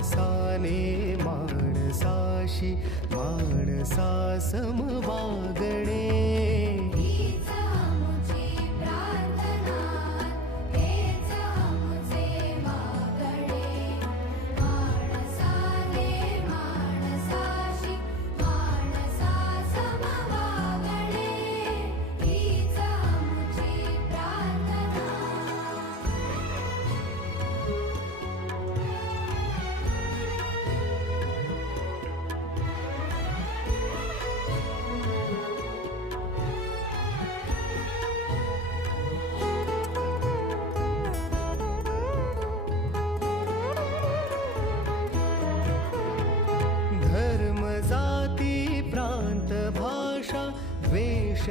माणसाने माणसाशी माणसा सम वागणे. हीच आमुची प्रार्थना, हेच आमुचे मागणे. माणसाने माणसाशी माणसा सम वागणे. हीच आमुची प्रार्थना. धर्म जाती प्रांत भाषा द्वेष